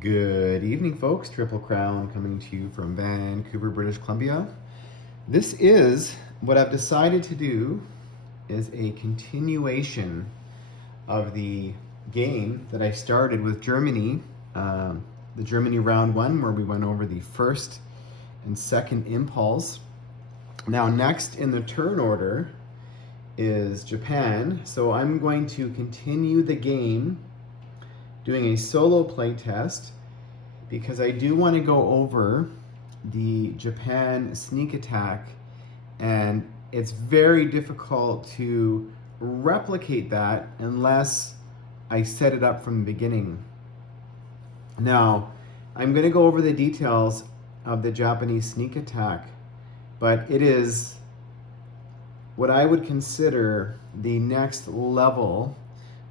Good evening, folks. Triple Crown coming to you from Vancouver, British Columbia. This is what I've decided to do is a continuation of the game that I started with Germany, the Germany round one, where we went over the first and second impulse. Now, next in the turn order is Japan. So I'm going to continue the game doing a solo play test because I do want to go over the Japan sneak attack, and it's very difficult to replicate that unless I set it up from the beginning. Now, I'm going to go over the details of the Japanese sneak attack, but it is what I would consider the next level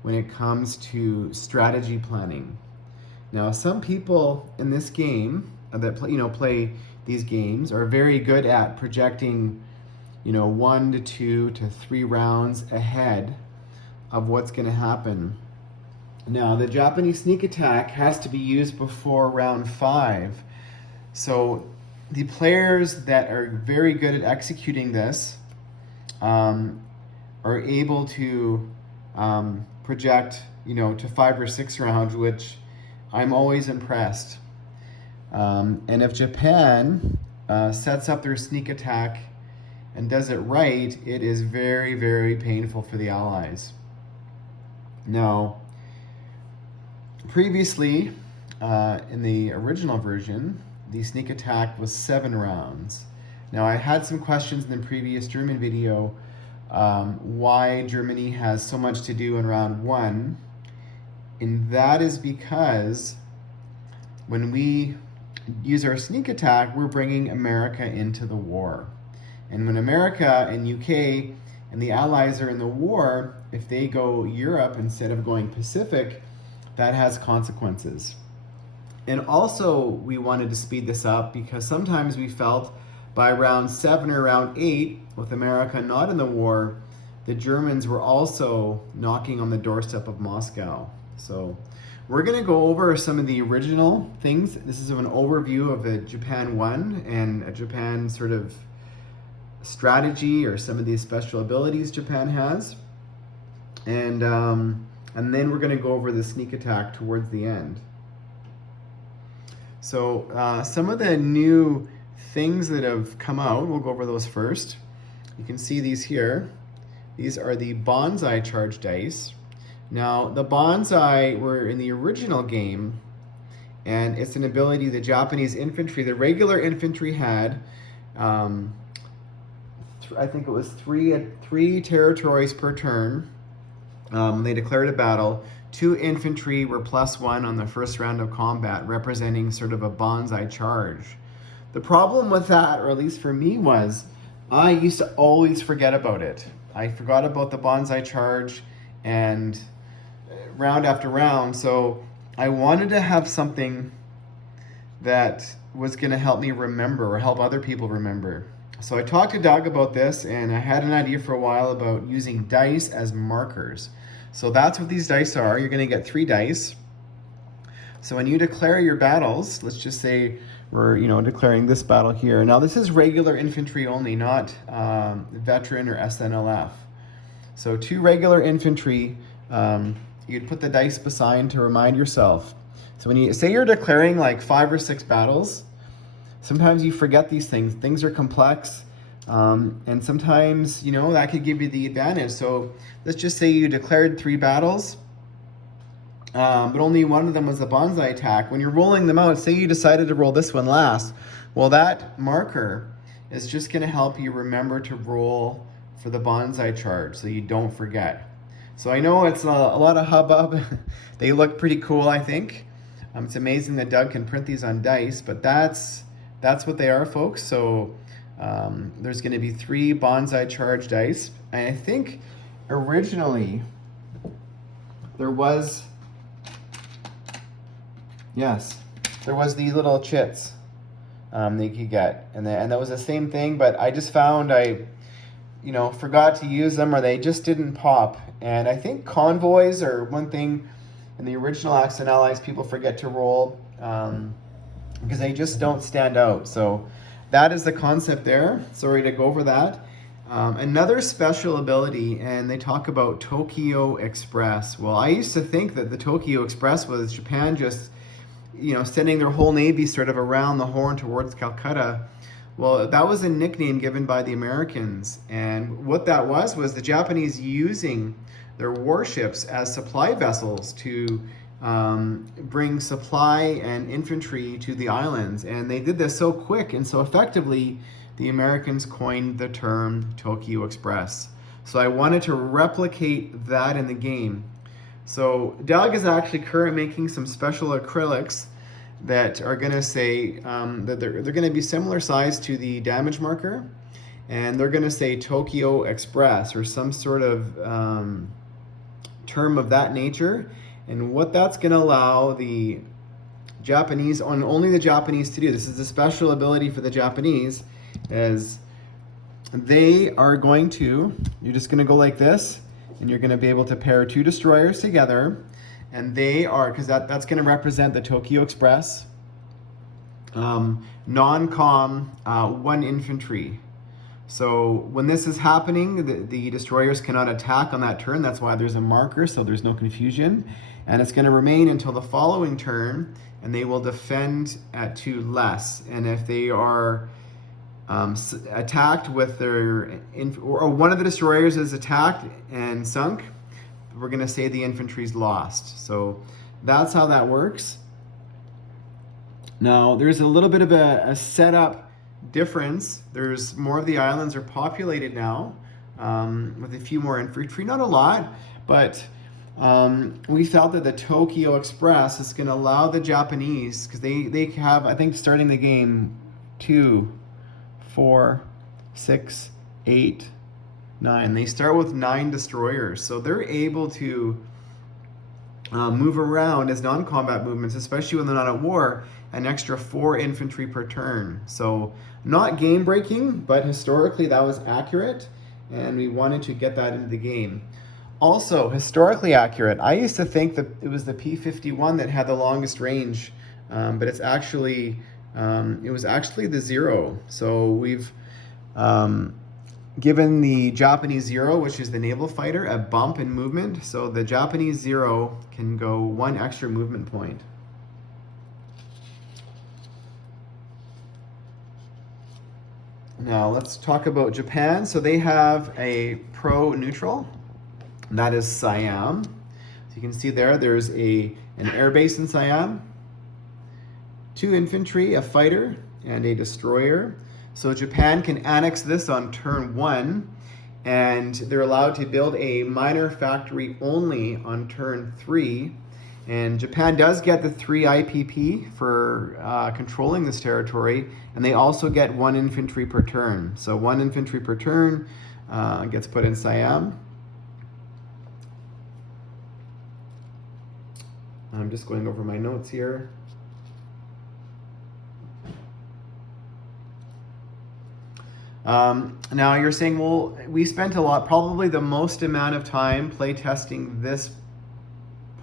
when it comes to strategy planning. Now, some people in this game that play these games are very good at projecting, 1 to 2 to 3 rounds ahead of what's going to happen. Now, the Japanese sneak attack has to be used before round 5. So the players that are very good at executing this are able to project, to 5 or 6 rounds, which I'm always impressed. And if Japan sets up their sneak attack and does it right, it is very, very painful for the Allies. Now, previously, in the original version, the sneak attack was 7 rounds. Now, I had some questions in the previous German video why Germany has so much to do in round 1. And that is because when we use our sneak attack, we're bringing America into the war. And when America and UK and the Allies are in the war, if they go Europe instead of going Pacific, that has consequences. And also, we wanted to speed this up because sometimes we felt by round 7 or round 8, with America not in the war, the Germans were also knocking on the doorstep of Moscow. So we're going to go over some of the original things. This is an overview of a Japan 1 and a Japan sort of strategy or some of these special abilities Japan has. And then we're going to go over the sneak attack towards the end. So some of the new things that have come out, we'll go over those first. You can see these here. These are the bonsai charge dice. Now, the bonsai were in the original game, and it's an ability the Japanese infantry, the regular infantry had, I think it was three territories per turn. They declared a battle. 2 infantry were +1 on the first round of combat, representing sort of a bonsai charge. The problem with that, or at least for me, was I used to always forget about it. I forgot about the bonsai charge and round after round, so I wanted to have something that was going to help me remember or help other people remember. So I talked to Doug about this, and I had an idea for a while about using dice as markers. So that's what these dice are. You're going to get 3 dice. So when you declare your battles, let's just say we're declaring this battle here. Now this is regular infantry only, not veteran or SNLF. So 2 regular infantry, you'd put the dice beside to remind yourself. So when you say you're declaring like 5 or 6 battles, sometimes you forget these things. Things are complex, and sometimes that could give you the advantage. So let's just say you declared 3 battles, but only one of them was the bonsai attack. When you're rolling them out, say you decided to roll this one last, well, that marker is just going to help you remember to roll for the bonsai charge so you don't forget. So I know it's a lot of hubbub. They look pretty cool, I think. It's amazing that Doug can print these on dice, but that's what they are, folks. So there's going to be 3 bonsai charge dice. And I think originally there was the little chits that you could get. And that was the same thing, but I just found I forgot to use them, or they just didn't pop. And I think convoys are one thing in the original Axis and Allies people forget to roll. because they just don't stand out. So that is the concept there. Sorry to go over that. Another special ability, and they talk about Tokyo Express. Well, I used to think that the Tokyo Express was Japan just, sending their whole navy sort of around the Horn towards Calcutta. Well, that was a nickname given by the Americans. And what that was the Japanese using their warships as supply vessels to bring supply and infantry to the islands. And they did this so quick and so effectively, the Americans coined the term Tokyo Express. So I wanted to replicate that in the game. So Doug is actually currently making some special acrylics that are going to say that they're going to be similar size to the damage marker, and they're going to say Tokyo Express or some sort of term of that nature. And what that's going to allow the Japanese, only the Japanese to do, this is a special ability for the Japanese, is they are going to, you're just going to go like this, and you're going to be able to pair two destroyers together, and they are, because that's going to represent the Tokyo Express, non-com, one infantry. So when this is happening, the destroyers cannot attack on that turn. That's why there's a marker, so there's no confusion. And it's going to remain until the following turn, and they will defend at 2 less. And if they are attacked with their, or one of the destroyers is attacked and sunk, we're going to say the infantry's lost. So that's how that works. Now, there's a little bit of a setup difference. There's more of the islands are populated now with a few more infantry, not a lot, but we felt that the Tokyo Express is going to allow the Japanese, because they have, I think, starting the game 2, 4, 6, 8, 9. They start with 9 destroyers, so they're able to move around as non-combat movements, especially when they're not at war, an extra 4 infantry per turn. So not game breaking, but historically that was accurate, and we wanted to get that into the game. Also historically accurate, I used to think that it was the P-51 that had the longest range, but it's actually it was actually the Zero. So we've given the Japanese Zero, which is the naval fighter, a bump in movement. So the Japanese Zero can go 1 extra movement point. Now let's talk about Japan. So they have a pro-neutral, that is Siam. So you can see there's an air base in Siam, 2 infantry, a fighter, and a destroyer. So Japan can annex this on turn 1, and they're allowed to build a minor factory only on turn 3. And Japan does get the 3 IPP for controlling this territory, and they also get 1 infantry per turn. So 1 infantry per turn gets put in Siam. I'm just going over my notes here. Now you're saying, well, we spent probably the most amount of time play testing this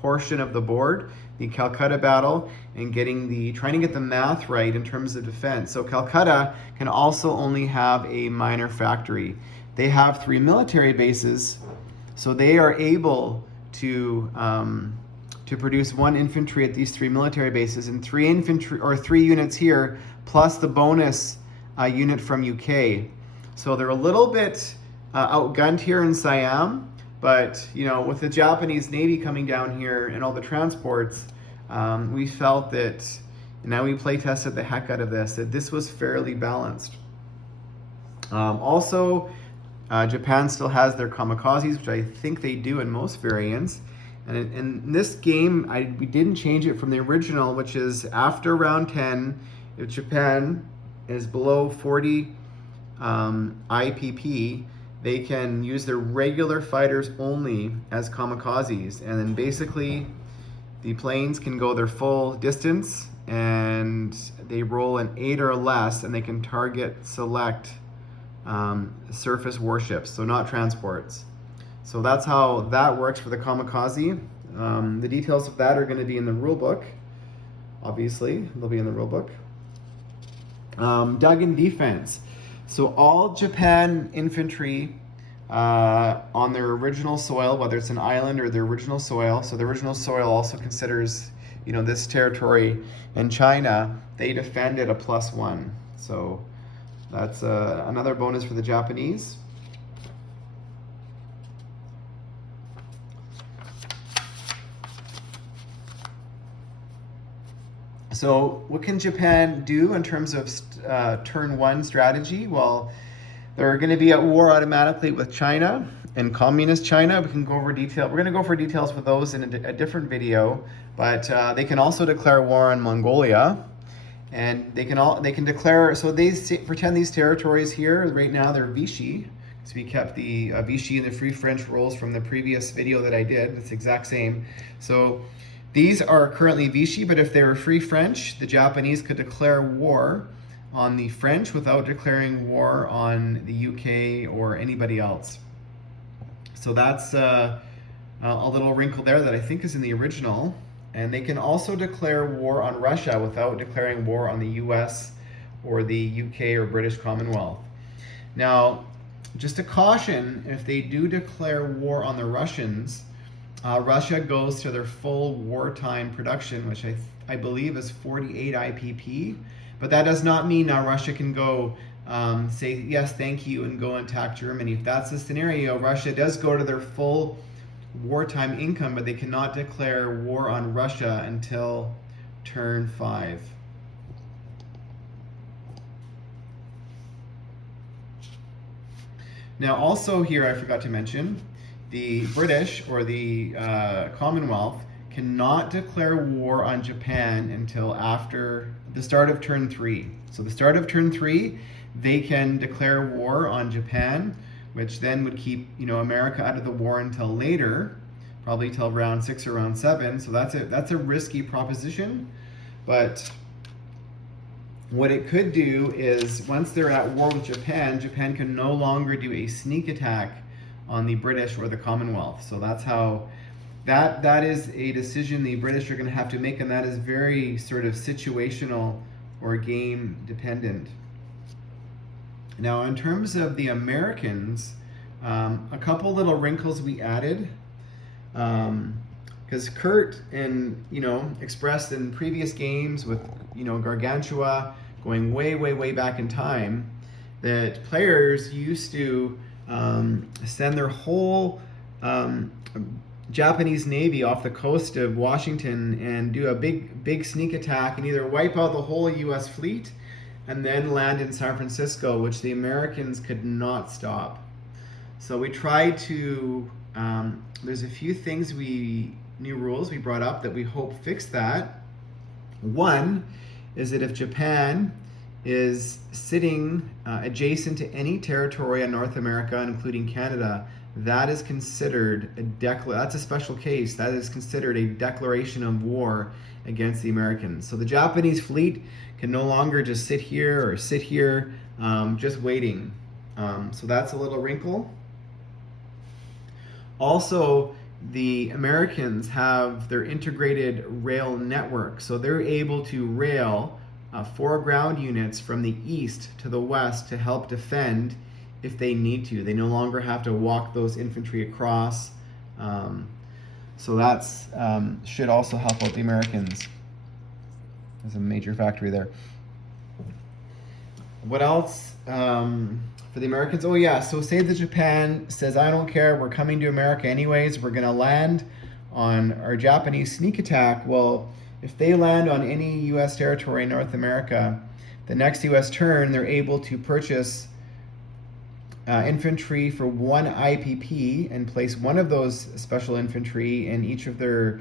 portion of the board, the Calcutta battle, and trying to get the math right in terms of defense. So Calcutta can also only have a minor factory. They have 3 military bases, so they are able to produce 1 infantry at these 3 military bases, and 3 infantry or 3 units here, plus the bonus unit from UK. So they're a little bit outgunned here in Siam, but with the Japanese Navy coming down here and all the transports, we felt that, now we play tested the heck out of this, that this was fairly balanced. Also, Japan still has their kamikazes, which I think they do in most variants. And in this game, we didn't change it from the original, which is after round 10, if Japan is below 40 IPP, they can use their regular fighters only as kamikazes. And then basically, the planes can go their full distance, and they roll an 8 or less, and they can select surface warships, so not transports. So that's how that works for the kamikaze. The details of that are going to be in the rule book. obviously. They'll be in the rule book. Dug in defense. So all Japan infantry on their original soil, whether it's an island or their original soil, so the original soil also considers, this territory in China, they defended a +1. So that's another bonus for the Japanese. So what can Japan do in terms of turn 1 strategy? Well, they're going to be at war automatically with China and communist China. We can go over detail. We're going to go for details for those in a different video, but they can also declare war on Mongolia, and they can declare. So they pretend these territories here right now they're Vichy. So we kept the Vichy and the Free French rules from the previous video that I did. It's the exact same. So these are currently Vichy, but if they were Free French, the Japanese could declare war on the French without declaring war on the UK or anybody else. So that's a little wrinkle there that I think is in the original. And they can also declare war on Russia without declaring war on the US or the UK or British Commonwealth. Now, just a caution, if they do declare war on the Russians, Russia goes to their full wartime production, which I believe is 48 IPP. But that does not mean now Russia can go say, yes, thank you, and go and attack Germany. If that's the scenario, Russia does go to their full wartime income, but they cannot declare war on Russia until turn 5. Now also here, I forgot to mention, the British or the Commonwealth cannot declare war on Japan until after the start of turn 3. So the start of turn 3, they can declare war on Japan, which then would keep America out of the war until later, probably till round 6 or round 7. So that's a risky proposition, but what it could do is once they're at war with Japan, Japan can no longer do a sneak attack on the British or the Commonwealth. So that's how that is a decision the British are going to have to make, and that is very sort of situational or game dependent. Now, in terms of the Americans, a couple little wrinkles we added, because Kurt expressed in previous games with Gargantua going way back in time that players used to send their whole Japanese Navy off the coast of Washington and do a big sneak attack and either wipe out the whole U.S. fleet and then land in San Francisco, which the Americans could not stop. So we tried to, there's a few things new rules we brought up that we hope fix that. One is that if Japan is sitting adjacent to any territory in North America, including Canada, that is considered that's a special case. That is considered a declaration of war against the Americans. So the Japanese fleet can no longer just sit here or sit here, just waiting. So that's a little wrinkle. Also, the Americans have their integrated rail network, so they're able to rail 4 ground units from the east to the west to help defend if they need to. They no longer have to walk those infantry across. So that's should also help out the Americans. There's a major factory there. What else for the Americans? Oh yeah, so say that Japan says, I don't care, we're coming to America anyways, we're gonna land on our Japanese sneak attack. Well, if they land on any US territory in North America, the next US turn, they're able to purchase infantry for 1 IPP and place one of those special infantry in each of their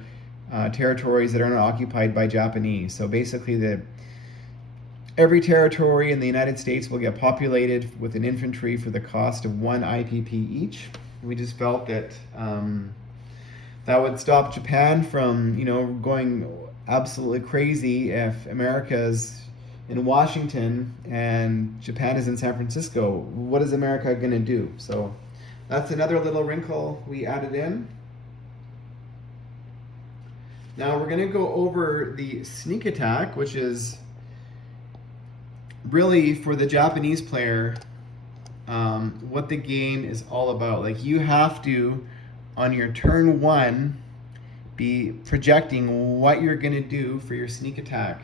territories that are not occupied by Japanese. So basically every territory in the United States will get populated with an infantry for the cost of 1 IPP each. We just felt that that would stop Japan from going absolutely crazy if America's in Washington and Japan is in San Francisco. What is America going to do? So that's another little wrinkle we added in. Now we're going to go over the sneak attack, which is really for the Japanese player what the game is all about. Like, you have to, on your turn 1, be projecting what you're going to do for your sneak attack.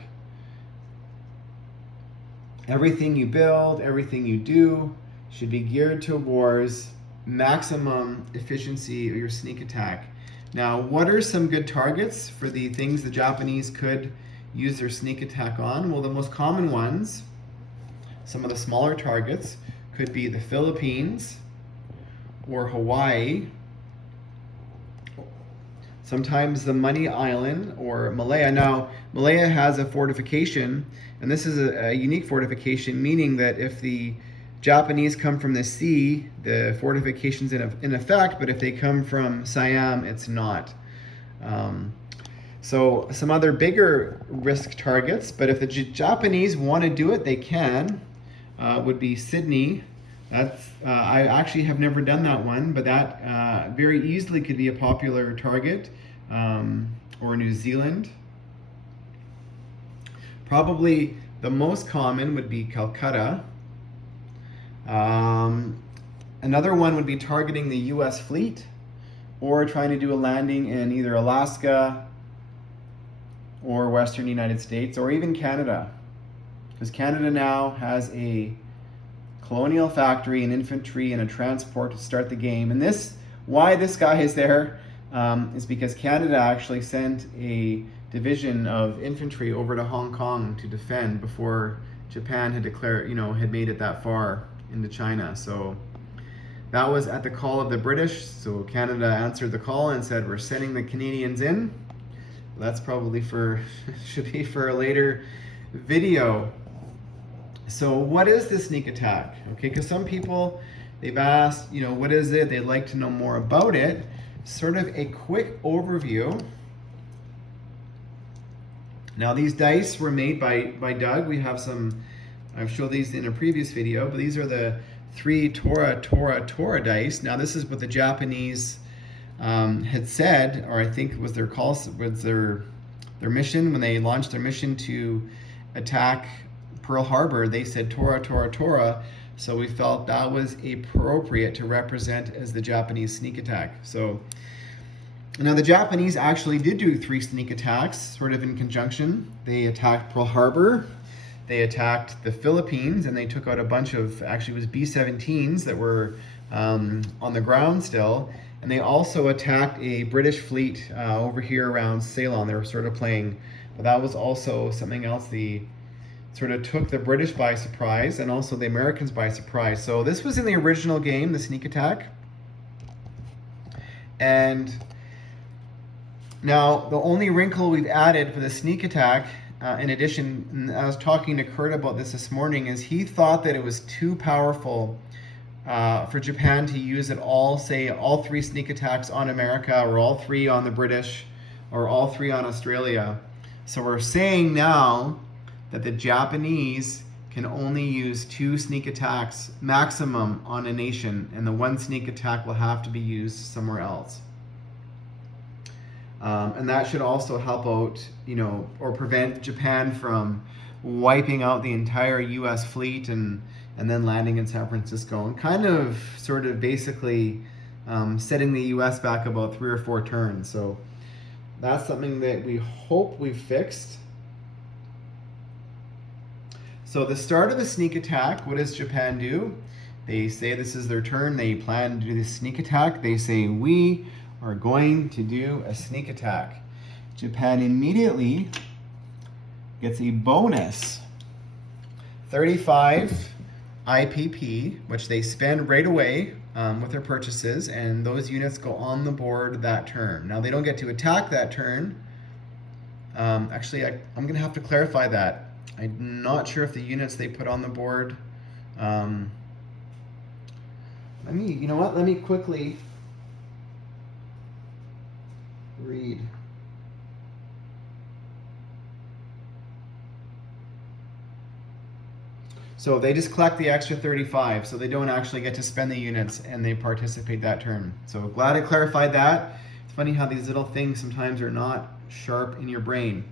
Everything you build, everything you do should be geared towards maximum efficiency of your sneak attack. Now, what are some good targets for the things the Japanese could use their sneak attack on? Well, the most common ones, some of the smaller targets, could be the Philippines or Hawaii. Sometimes the Money Island or Malaya. Now, Malaya has a fortification, and this is a unique fortification, meaning that if the Japanese come from the sea, the fortification's in effect, but if they come from Siam, it's not. So some other bigger risk targets, but if the Japanese want to do it, they can, would be Sydney. That's I actually have never done that one, but that very easily could be a popular target, or New Zealand. Probably the most common would be Calcutta. Another one would be targeting the US fleet, or trying to do a landing in either Alaska or Western United States, or even Canada, because Canada now has a colonial factory, an infantry, and a transport to start the game. And why this guy is there is because Canada actually sent a division of infantry over to Hong Kong to defend before Japan had declared, had made it that far into China. So that was at the call of the British. So Canada answered the call and said, we're sending the Canadians in. That's probably should be for a later video. So what is the sneak attack? Okay, because some people, they've asked, what is it? They'd like to know more about it. Sort of a quick overview. Now, these dice were made by Doug. We have some, I've showed these in a previous video, but these are the 3 Tora dice. Now, this is what the Japanese had said, or I think was their call, was their mission when they launched their mission to attack Pearl Harbor. They said Tora. So we felt that was appropriate to represent as the Japanese sneak attack. So now the Japanese actually did do 3 sneak attacks, sort of in conjunction. They attacked Pearl Harbor, they attacked the Philippines, and they took out a bunch of, actually it was B-17s that were on the ground still. And they also attacked a British fleet over here around Ceylon. They were sort of playing, but that was also something else. The sort of took the British by surprise and also the Americans by surprise. So this was in the original game, the sneak attack. And now the only wrinkle we've added for the sneak attack, in addition, and I was talking to Kurt about this morning, is he thought that it was too powerful for Japan to use it all, say all 3 sneak attacks on America, or all 3 on the British, or all 3 on Australia. So we're saying now that the Japanese can only use 2 sneak attacks maximum on a nation, and the 1 sneak attack will have to be used somewhere else. And that should also help out, or prevent Japan from wiping out the entire US fleet and then landing in San Francisco, and kind of sort of basically setting the US back about 3 or 4 turns. So that's something that we hope we've fixed. So the start of the sneak attack, what does Japan do? They say this is their turn. They plan to do this sneak attack. They say, we are going to do a sneak attack. Japan immediately gets a bonus 35 IPP, which they spend right away with their purchases, and those units go on the board that turn. Now, they don't get to attack that turn. Actually, I'm going to have to clarify that. I'm not sure if the units they put on the board. Let me quickly read. So they just collect the extra 35, so they don't actually get to spend the units, and they participate that turn. So glad I clarified that. It's funny how these little things sometimes are not sharp in your brain.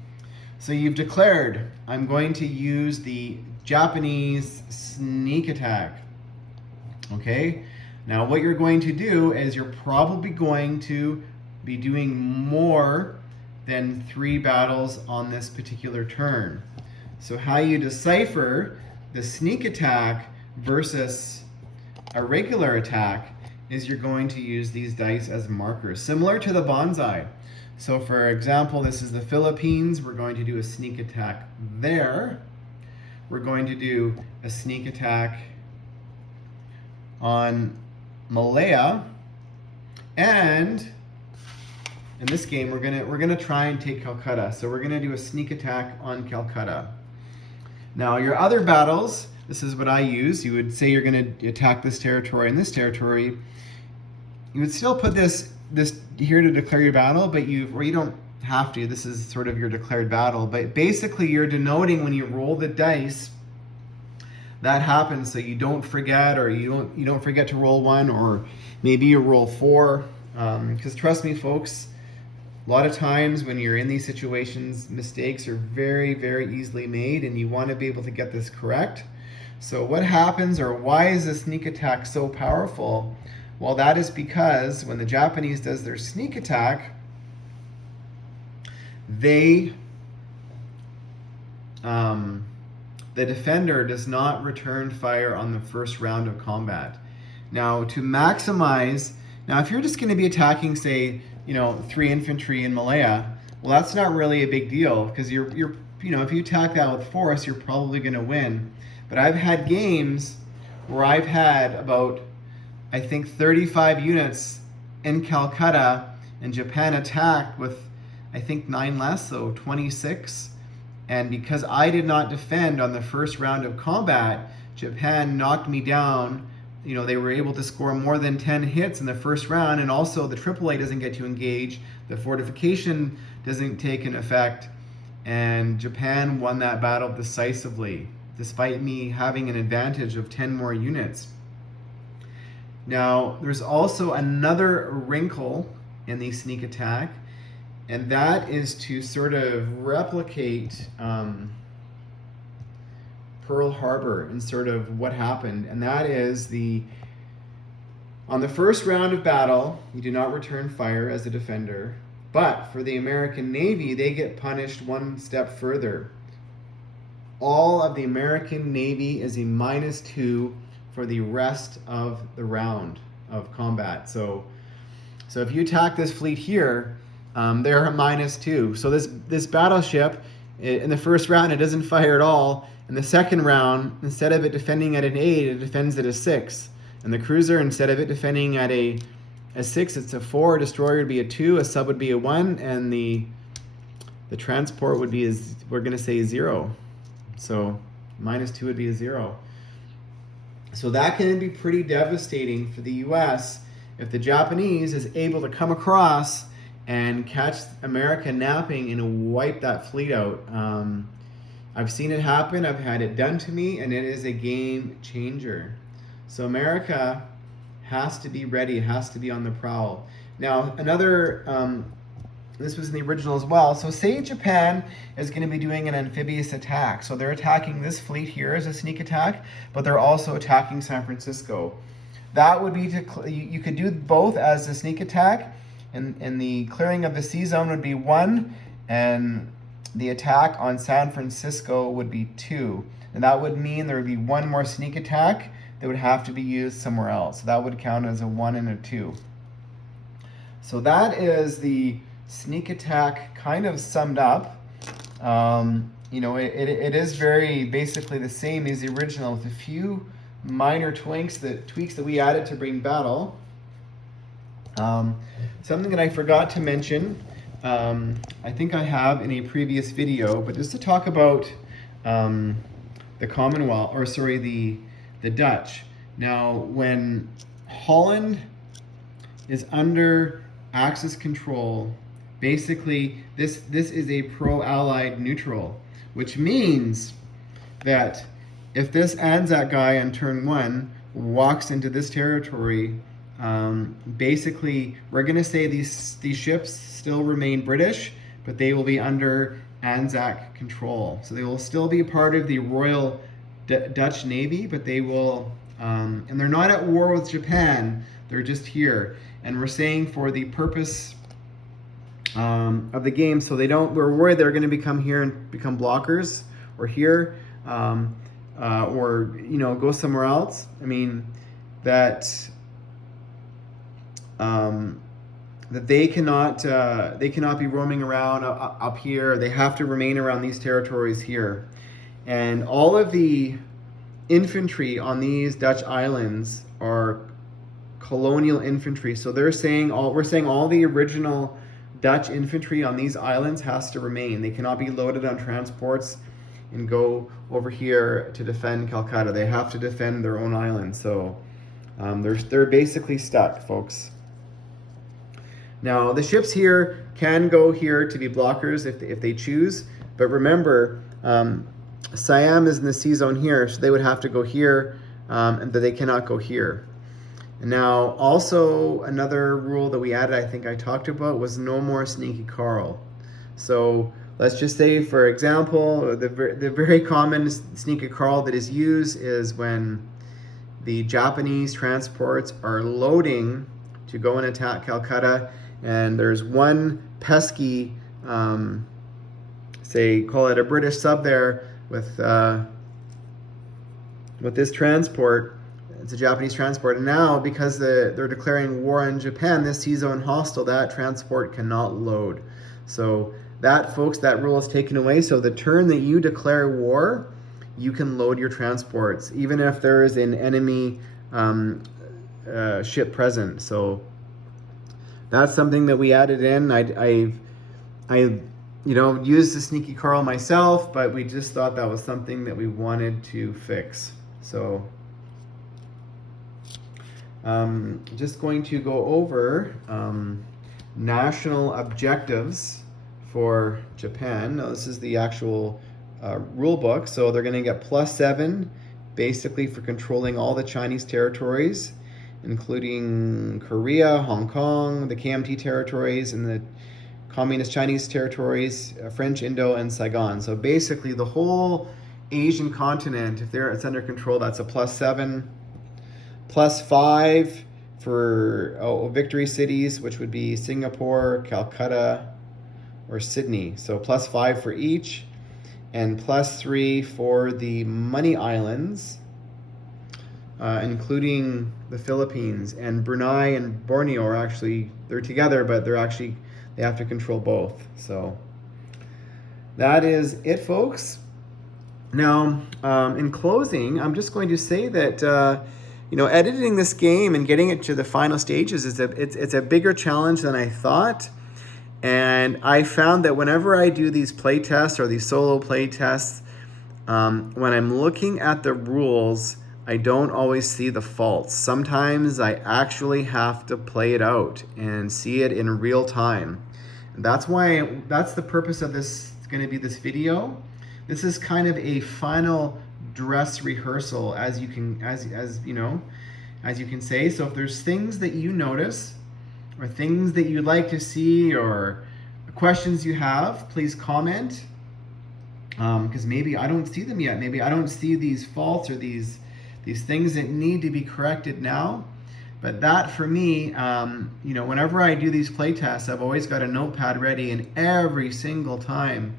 So you've declared, I'm going to use the Japanese sneak attack. Okay? Now what you're going to do is you're probably going to be doing more than 3 battles on this particular turn. So how you decipher the sneak attack versus a regular attack is you're going to use these dice as markers, similar to the bonsai. So for example, this is the Philippines. We're going to do a sneak attack there. We're going to do a sneak attack on Malaya, and in this game we're gonna try and take Calcutta. So we're gonna do a sneak attack on Calcutta. Now your other battles, this is what I use. You would say you're gonna attack this territory and this territory. You would still put this here to declare your battle, but you don't have to. This is sort of your declared battle. But basically you're denoting when you roll the dice, that happens so you don't forget, or you don't forget to roll 1, or maybe you roll 4. Because trust me, folks, a lot of times when you're in these situations, mistakes are very, very easily made, and you want to be able to get this correct. So what happens, or why is the sneak attack so powerful? Well, that is because when the Japanese does their sneak attack, the defender does not return fire on the first round of combat. Now, to maximize, if you're just going to be attacking, say, 3 infantry in Malaya, well, that's not really a big deal, because you're if you attack that with force, you're probably going to win. But I've had games where I've had about, I think, 35 units in Calcutta, and Japan attacked with, I think, 9 less, so 26. And because I did not defend on the first round of combat, Japan knocked me down. They were able to score more than 10 hits in the first round, and also the AAA doesn't get to engage, the fortification doesn't take an effect, and Japan won that battle decisively, despite me having an advantage of 10 more units. Now, there's also another wrinkle in the sneak attack, and that is to sort of replicate Pearl Harbor and sort of what happened. And that is on the first round of battle, you do not return fire as a defender. But for the American Navy, they get punished one step further. All of the American Navy is a -2 for the rest of the round of combat. So if you attack this fleet here, they're a -2. So this battleship, in the first round, it doesn't fire at all. In the second round, instead of it defending at an 8, it defends at a 6. And the cruiser, instead of it defending at a 6, it's a 4. A destroyer would be a 2. A sub would be a 1. And the transport would be, we're going to say, 0. So -2 would be a 0. So that can be pretty devastating for the U.S. if the Japanese is able to come across and catch America napping and wipe that fleet out. I've seen it happen. I've had it done to me, and it is a game changer. So America has to be ready. It has to be on the prowl. Now, another, this was in the original as well. So say Japan is going to be doing an amphibious attack. So they're attacking this fleet here as a sneak attack, but they're also attacking San Francisco. That would be you could do both as a sneak attack, and the clearing of the sea zone would be 1, and the attack on San Francisco would be 2. And that would mean there would be 1 more sneak attack that would have to be used somewhere else. So that would count as a 1 and a 2. So that is the sneak attack kind of summed up. It is very basically the same as the original, with a few minor tweaks that we added to bring battle. Something that I forgot to mention, I think I have in a previous video, but just to talk about the Commonwealth, or sorry, the Dutch. Now, when Holland is under Axis control, basically this is a pro-Allied neutral, which means that if this Anzac guy on turn 1 walks into this territory, basically we're going to say these ships still remain British, but they will be under Anzac control. So they will still be a part of the Royal Dutch Navy, but they will, and they're not at war with Japan, they're just here. And we're saying for the purpose of the game, so we're worried they're going to become here and become blockers, or here, or go somewhere else. I mean, that they cannot be roaming around up here. They have to remain around these territories here. And all of the infantry on these Dutch islands are colonial infantry. So we're saying all the original Dutch infantry on these islands has to remain. They cannot be loaded on transports and go over here to defend Calcutta. They have to defend their own island. So they're basically stuck, folks. Now the ships here can go here to be blockers if they choose, but remember, Siam is in the sea zone here, so they would have to go here, and that they cannot go here. Now, also another rule that we added, I think I talked about, was no more sneaky Carl. So let's just say, for example, the very common sneaky Carl that is used is when the Japanese transports are loading to go and attack Calcutta, and there's one pesky, say, call it a British sub there with this transport. It's a Japanese transport, and now because they're declaring war on Japan, this sea zone hostile, that transport cannot load. So that, folks, that rule is taken away. So the turn that you declare war, you can load your transports, even if there is an enemy ship present. So that's something that we added in. I used the sneaky Carl myself, but we just thought that was something that we wanted to fix. So just going to go over national objectives for Japan. Now, this is the actual rule book. So they're going to get +7 basically for controlling all the Chinese territories, including Korea, Hong Kong, the KMT territories, and the Communist Chinese territories, French Indo, and Saigon. So basically the whole Asian continent, if it's under control, that's a +7. +5 for victory cities, which would be Singapore, Calcutta, or Sydney. So +5 for each, and +3 for the money islands, including the Philippines. And Brunei and Borneo are actually, they're together, but they have to control both. So that is it, folks. Now, in closing, I'm just going to say that editing this game and getting it to the final stages it's a bigger challenge than I thought. And I found that whenever I do these play tests or these solo play tests, when I'm looking at the rules, I don't always see the faults. Sometimes I actually have to play it out and see it in real time. And that's the purpose of this. It's going to be this video. This is kind of a final dress rehearsal, as you can say. So if there's things that you notice, or things that you'd like to see, or questions you have, please comment, because maybe I don't see them yet. Maybe I don't see these faults or these things that need to be corrected now. But that, for me, whenever I do these play tests, I've always got a notepad ready, and every single time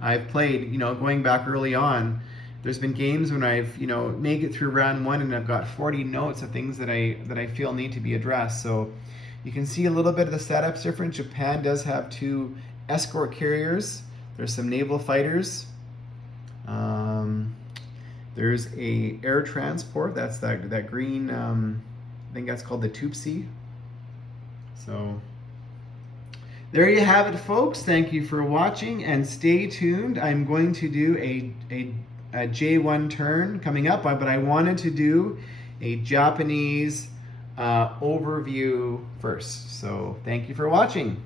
I've played, going back early on, there's been games when I've, make it through round 1 and I've got 40 notes of things that I feel need to be addressed. So you can see a little bit of the setups different. Japan does have 2 escort carriers. There's some naval fighters. There's a air transport. That's that green, I think that's called the Tupsi. So there you have it, folks. Thank you for watching, and stay tuned. I'm going to do a J1 turn coming up, but I wanted to do a Japanese overview first. So thank you for watching.